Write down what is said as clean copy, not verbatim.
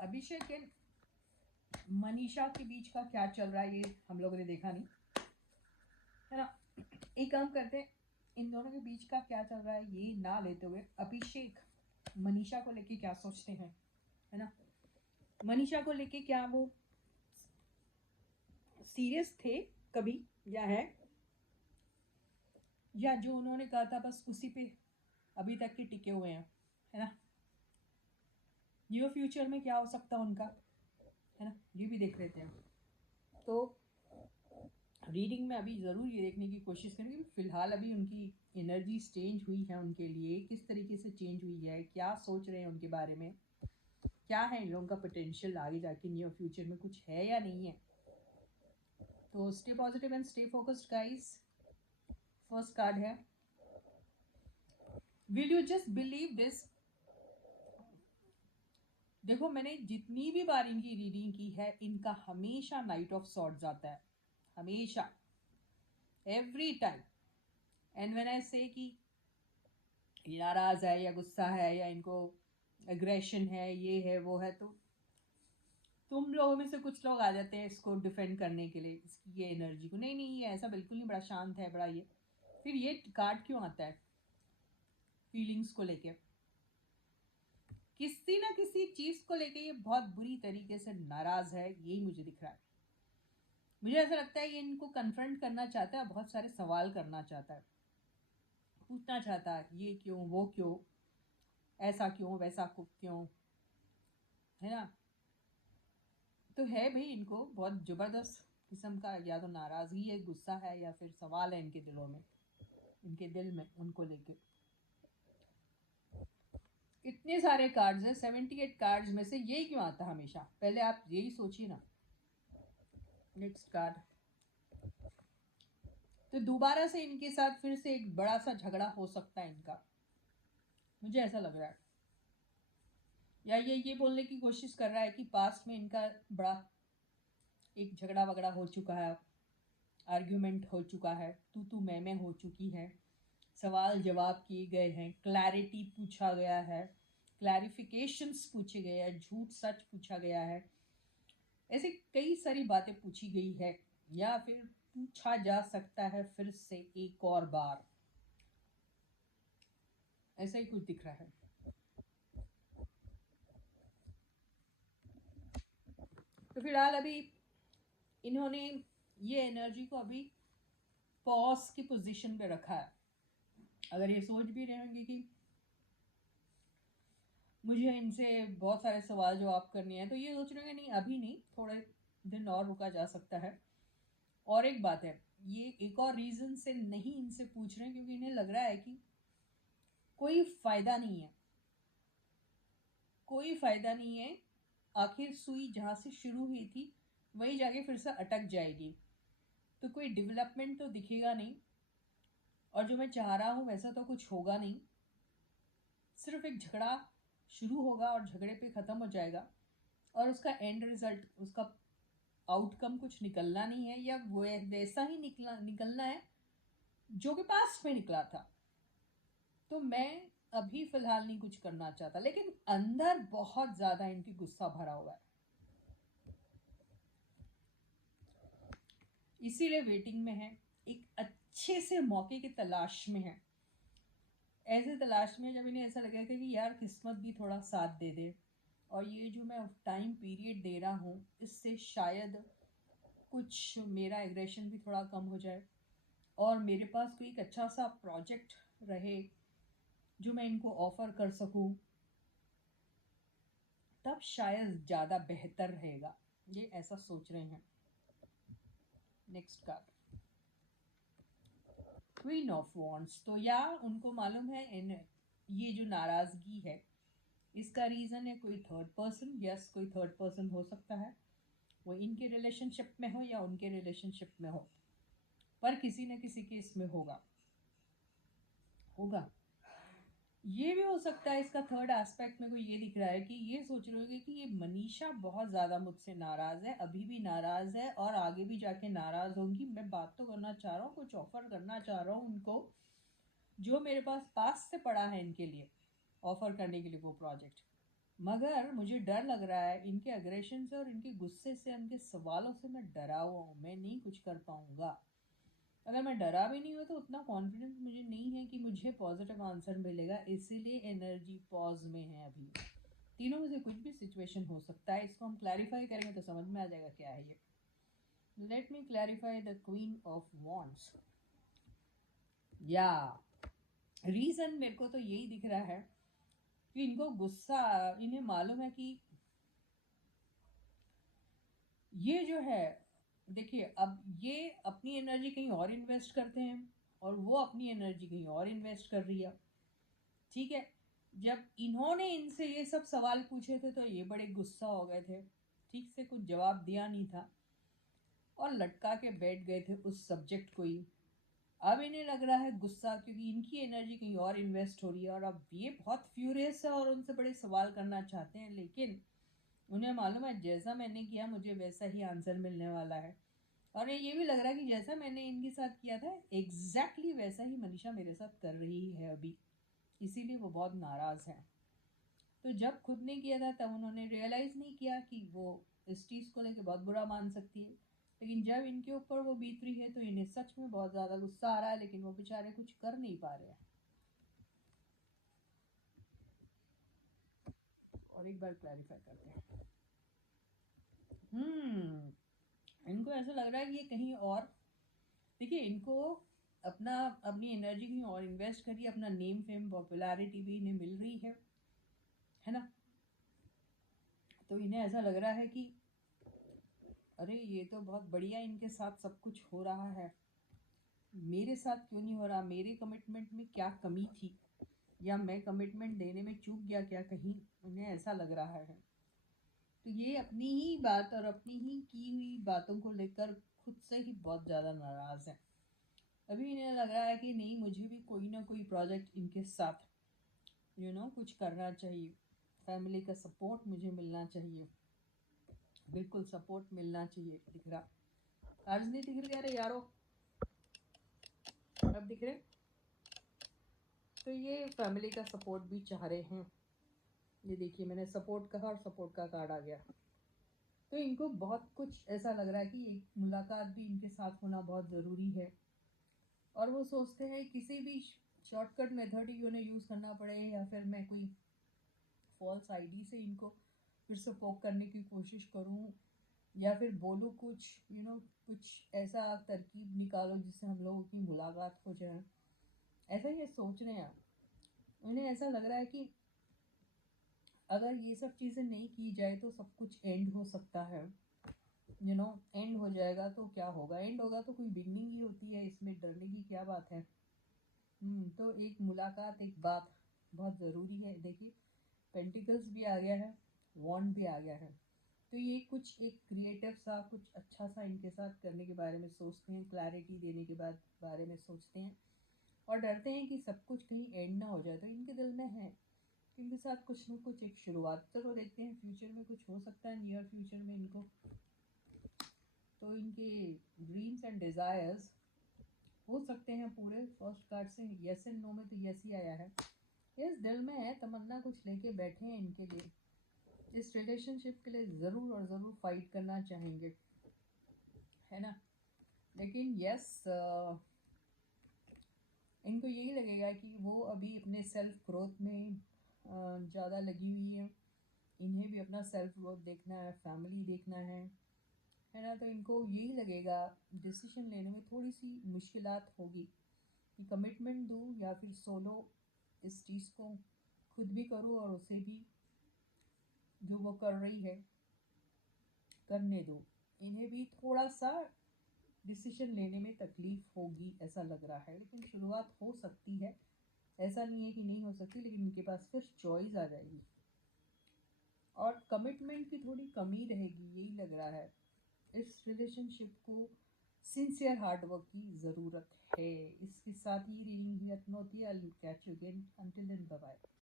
अभिषेक and Manisha के बीच का क्या चल रहा है ये हम लोगों ने देखा नहीं, है ना। एक काम करते हैं, इन दोनों के बीच का क्या चल रहा है ये ना लेते हुए अभिषेक मनीषा को लेके क्या सोचते हैं, है ना। मनीषा को लेके क्या वो सीरियस थे कभी या है, या जो उन्होंने कहा था बस उसी पे अभी तक के टिके हुए हैं, है ना। न्यू फ्यूचर में क्या हो सकता है उनका, है ना, ये भी देख लेते हैं। तो रीडिंग में अभी ज़रूर ये देखने की कोशिश करेंगे कि फ़िलहाल अभी उनकी एनर्जीज चेंज हुई है, उनके लिए किस तरीके से चेंज हुई है, क्या सोच रहे हैं उनके बारे में, क्या है इन लोगों का पोटेंशियल आगे जाके नियर फ्यूचर में कुछ है या नहीं है। तो stay positive and stay focused guys. First card है, will you just believe this. देखो मैंने जितनी भी बार इनकी रीडिंग की है, इनका हमेशा नाइट ऑफ सॉर्ड्स आता है, हमेशा, every time. And when I से कि नाराज है या गुस्सा है या इनको एग्रेशन है, ये है वो है, तो तुम लोगों में से कुछ लोग आ जाते हैं इसको डिफेंड करने के लिए, इसकी ये एनर्जी को, नहीं नहीं ये ऐसा बिल्कुल नहीं, बड़ा शांत है, बड़ा ये। फिर ये कार्ड क्यों आता है फीलिंग्स को लेके, किसी ना किसी चीज को लेके ये बहुत बुरी तरीके से नाराज है, यही मुझे दिख रहा है। मुझे ऐसा लगता है ये इनको कन्फ्रंट करना चाहता है, बहुत सारे सवाल करना चाहता है, पूछना चाहता है ये क्यों वो क्यों, ऐसा क्यों वैसा क्यों, है ना। तो है भाई इनको बहुत जबरदस्त किस्म का या तो नाराजगी है, गुस्सा है, या फिर सवाल है इनके दिलों में, इनके दिल में उनको लेके। इतने सारे कार्ड्स हैं, 78 कार्ड्स में से यही क्यों आता है हमेशा, पहले आप यही सोचिए ना। नेक्स्ट कार्ड, तो दोबारा से इनके साथ फिर से एक बड़ा सा झगड़ा हो सकता है इनका, मुझे ऐसा लग रहा है। या ये बोलने की कोशिश कर रहा है कि पास्ट में इनका बड़ा एक झगड़ा वगड़ा हो चुका है, आर्ग्यूमेंट हो चुका है, तू मैं हो चुकी है, सवाल जवाब किए गए हैं, क्लैरिटी पूछा गया है, क्लैरिफिकेशंस पूछे गए हैं, झूठ सच पूछा गया है, ऐसे कई सारी बातें पूछी गई है, या फिर पूछा जा सकता है फिर से एक और बार, ऐसा ही कुछ दिख रहा है। तो फिलहाल अभी इन्होंने ये एनर्जी को अभी पॉज की पोजीशन पे रखा है। अगर ये सोच भी रहे होंगे कि मुझे इनसे बहुत सारे सवाल जवाब करने हैं, तो ये सोच रहे होंगे नहीं अभी नहीं, थोड़े दिन और रुका जा सकता है। और एक बात है, ये एक और रीजन से नहीं इनसे पूछ रहे हैं, क्योंकि इन्हें लग रहा है कि कोई फायदा नहीं है, कोई फायदा नहीं है, आखिर सुई जहाँ से शुरू हुई थी वही जाके फिर से अटक जाएगी, तो कोई डेवलपमेंट तो दिखेगा नहीं, और जो मैं चाह रहा हूँ वैसा तो कुछ होगा नहीं, सिर्फ एक झगड़ा शुरू होगा और झगड़े पे ख़त्म हो जाएगा, और उसका एंड रिजल्ट, उसका आउटकम कुछ निकलना नहीं है, या वो वैसा ही निकलना है जो कि पास्ट में निकला था। तो मैं अभी फिलहाल नहीं कुछ करना चाहता, लेकिन अंदर बहुत ज़्यादा इनकी गुस्सा भरा हुआ है, इसीलिए वेटिंग में है, एक अच्छे से मौके की तलाश में है। ऐसे तलाश में जब इन्हें ऐसा लगेगा कि यार किस्मत भी थोड़ा साथ दे दे, और ये जो मैं टाइम पीरियड दे रहा हूँ इससे शायद कुछ मेरा एग्रेशन भी थोड़ा कम हो जाए, और मेरे पास कोई एक अच्छा सा प्रोजेक्ट रहे जो मैं इनको ऑफर कर सकूं, तब शायद ज़्यादा बेहतर रहेगा, ये ऐसा सोच रहे हैं। Next card, queen of wands. तो या उनको मालूम है इन ये जो नाराज़गी है इसका रीज़न है कोई थर्ड पर्सन, यस कोई थर्ड पर्सन हो सकता है, वो इनके रिलेशनशिप में हो या उनके रिलेशनशिप में हो, पर किसी न किसी के इसमें होगा होगा। ये भी हो सकता है इसका थर्ड एस्पेक्ट में कोई ये दिख रहा है कि ये सोच रहे होंगे कि ये मनीषा बहुत ज़्यादा मुझसे नाराज़ है, अभी भी नाराज़ है और आगे भी जाके नाराज़ होंगी। मैं बात तो करना चाह रहा हूँ, कुछ ऑफर करना चाह रहा हूँ उनको, जो मेरे पास से पड़ा है इनके लिए ऑफर करने के लिए वो प्रोजेक्ट, मगर मुझे डर लग रहा है इनके अग्रेशन से और इनके गुस्से से, इनके सवालों से मैं डरा हुआ हूँ, मैं नहीं कुछ कर पाऊँगा। अगर मैं डरा भी नहीं हूँ तो उतना कॉन्फिडेंस मुझे नहीं है कि मुझे पॉजिटिव आंसर मिलेगा, इसीलिए एनर्जी पॉज में है अभी। तीनों में से कुछ भी सिचुएशन हो सकता है, इसको हम क्लैरिफाई करेंगे तो समझ में आ जाएगा क्या है ये। Let me clarify the queen of wands. या रीज़न मेरे को तो यही दिख रहा है कि इनको गुस्सा, इन्हें मालूम है कि ये जो है, देखिए अब ये अपनी एनर्जी कहीं और इन्वेस्ट करते हैं और वो अपनी एनर्जी कहीं और इन्वेस्ट कर रही है। ठीक है, जब इन्होंने इनसे ये सब सवाल पूछे थे तो ये बड़े गुस्सा हो गए थे, ठीक से कुछ जवाब दिया नहीं था और लटका के बैठ गए थे उस सब्जेक्ट को ही। अब इन्हें लग रहा है गुस्सा, क्योंकि इनकी एनर्जी कहीं और इन्वेस्ट हो रही है और अब ये बहुत फ्यूरियस है और उनसे बड़े सवाल करना चाहते हैं, लेकिन उन्हें मालूम है जैसा मैंने किया मुझे वैसा ही आंसर मिलने वाला है। और ये भी लग रहा है कि जैसा मैंने इनके साथ किया था एग्जैक्टली वैसा ही मनीषा मेरे साथ कर रही है अभी, इसीलिए वो बहुत नाराज़ है। तो जब खुद ने किया था तब उन्होंने रियलाइज़ नहीं किया कि वो इस चीज़ को लेकर बहुत बुरा मान सकती है, लेकिन जब इनके ऊपर वो बीत रही है तो इन्हें सच में बहुत ज़्यादा गुस्सा आ रहा है, लेकिन वो बेचारे कुछ कर नहीं पा रहे हैं। और एक बार क्लैरिफाई करते हैं। इनको ऐसा लग रहा है कि ये कहीं और, देखिए इनको अपनी एनर्जी कहीं और इन्वेस्ट करिए, अपना नेम फेम पॉपुलैरिटी भी इन्हें मिल रही है ना। तो इन्हें ऐसा लग रहा है कि अरे ये तो बहुत बढ़िया इनके साथ सब कुछ हो रहा है, मेरे साथ क्यों नहीं हो रहा, मेरे कमिटमेंट में क्या कमी थी, या मैं कमिटमेंट देने में चूक गया क्या कहीं, उन्हें ऐसा लग रहा है। तो ये अपनी ही बात और अपनी ही की हुई बातों को लेकर खुद से ही बहुत ज़्यादा नाराज़ है। अभी इन्हें लग रहा है कि नहीं, मुझे भी कोई ना कोई प्रोजेक्ट इनके साथ कुछ करना चाहिए, फैमिली का सपोर्ट मुझे मिलना चाहिए, बिल्कुल सपोर्ट मिलना चाहिए। दिख रहा आज नहीं दिख रहा, अरे यारो अब दिख रहे। तो ये फैमिली का सपोर्ट भी चाह रहे हैं, ये देखिए मैंने सपोर्ट कहा और सपोर्ट का कार्ड आ गया। तो इनको बहुत कुछ ऐसा लग रहा है कि एक मुलाकात भी इनके साथ होना बहुत ज़रूरी है, और वो सोचते हैं किसी भी शॉर्टकट मेथड ही उन्हें यूज़ करना पड़े, या फिर मैं कोई फॉल्स आईडी से इनको फिर से पोक करने की कोशिश करूं, या फिर बोलूँ कुछ कुछ ऐसा तरकीब निकालो जिससे हम लोगों की मुलाकात हो जाए, ऐसा ये सोच रहे हैं। उन्हें ऐसा लग रहा है कि अगर ये सब चीज़ें नहीं की जाए तो सब कुछ एंड हो सकता है, एंड हो जाएगा तो क्या होगा, एंड होगा तो कोई बिगनिंग ही होती है, इसमें डरने की क्या बात है। तो एक मुलाकात, एक बात बहुत ज़रूरी है। देखिए पेंटिकल्स भी आ गया है, वॉन्ड भी आ गया है, तो ये कुछ एक क्रिएटिव सा कुछ अच्छा सा इनके साथ करने के बारे में सोचते हैं, क्लैरिटी देने के बाद बारे में सोचते हैं, और डरते हैं कि सब कुछ कहीं एंड ना हो जाए। तो इनके दिल में है कि इनके साथ कुछ ना कुछ एक शुरुआत, चलो देखते हैं फ्यूचर में कुछ हो सकता है, नियर फ्यूचर में इनको। तो इनके ड्रीम्स एंड डिज़ायर्स हो सकते हैं पूरे। फर्स्ट कार्ड से यस एंड नो में तो यस ही आया है, यस दिल में है, तमन्ना कुछ लेके बैठे हैं इनके लिए, इस रिलेशनशिप के लिए ज़रूर और ज़रूर फाइट करना चाहेंगे, है ना। लेकिन यस इनको यही लगेगा कि वो अभी अपने सेल्फ ग्रोथ में ज़्यादा लगी हुई है, इन्हें भी अपना सेल्फ ग्रोथ देखना है, फैमिली देखना है ना। तो इनको यही लगेगा डिसीजन लेने में थोड़ी सी मुश्किलात होगी कि कमिटमेंट दूँ या फिर सोलो इस चीज़ को खुद भी करूँ और उसे भी जो वो कर रही है करने दो। इन्हें भी थोड़ा सा डिसीजन लेने में तकलीफ होगी ऐसा लग रहा है, लेकिन शुरुआत हो सकती है, ऐसा नहीं है कि नहीं हो सकती, लेकिन इनके पास फिर चॉइस आ जाएगी और कमिटमेंट की थोड़ी कमी रहेगी, यही लग रहा है। इस रिलेशनशिप को सिंसियर हार्डवर्क की ज़रूरत है। इसके साथ ही रीडिंग भी खत्म होती है। I will catch you again, until then bye bye.